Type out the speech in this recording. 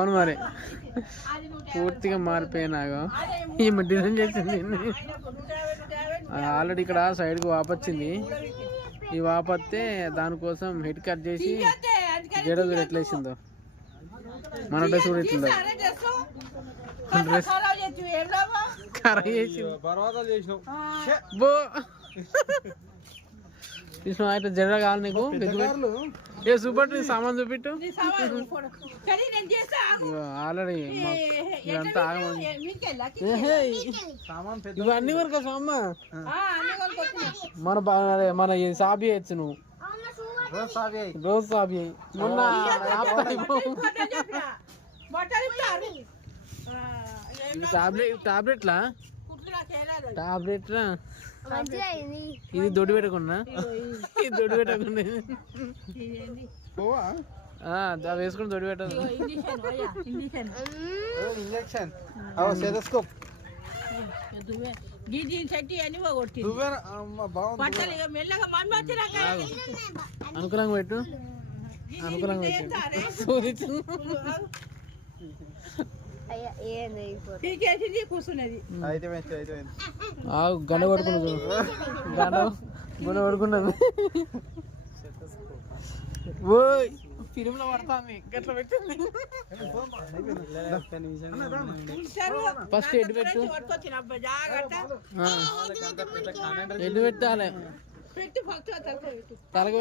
అవును మరి పూర్తిగా మారిపోయినాగా ఈమె డిజైన్ చేసింది ఆల్రెడీ ఇక్కడ సైడ్కి వాపొచ్చింది. ఈ వాపత్తే దానికోసం హెడ్ కట్ చేసి జడ కూడా ఎట్లా వేసిందో మన డ్రెస్ కూడా ఎట్లుందో డ్రెస్ ఖరాబ్ చేసింది బో తీసిన అయితే జడ కావాలి నీకు ఏ సూపర్ నీ సామాన్ చూపిట్టు ఆల్రెడీ ఇదంతా ఇవన్నీ వరకు అమ్మ మన సాబి చేయొచ్చు నువ్వు రోజు సాబి మొన్న టాబ్లెట్లా ఇది దొడ్డు పెట్టకుండా ఇది దొడ్డు పెట్టకుండా వేసుకుని దొడ్డు పెట్టదు ఇంజెక్షన్ అనుకూలంగా పెట్టు అనుకూలంగా పెట్టు గండ పడుకున్నది గండ పడుకున్నది ఓయ్ ఫిలింలో పడతాంది గట్ల పెట్టింది ఫస్ట్ ఎటు పెట్టు ఎటు పెట్టాలి తలగ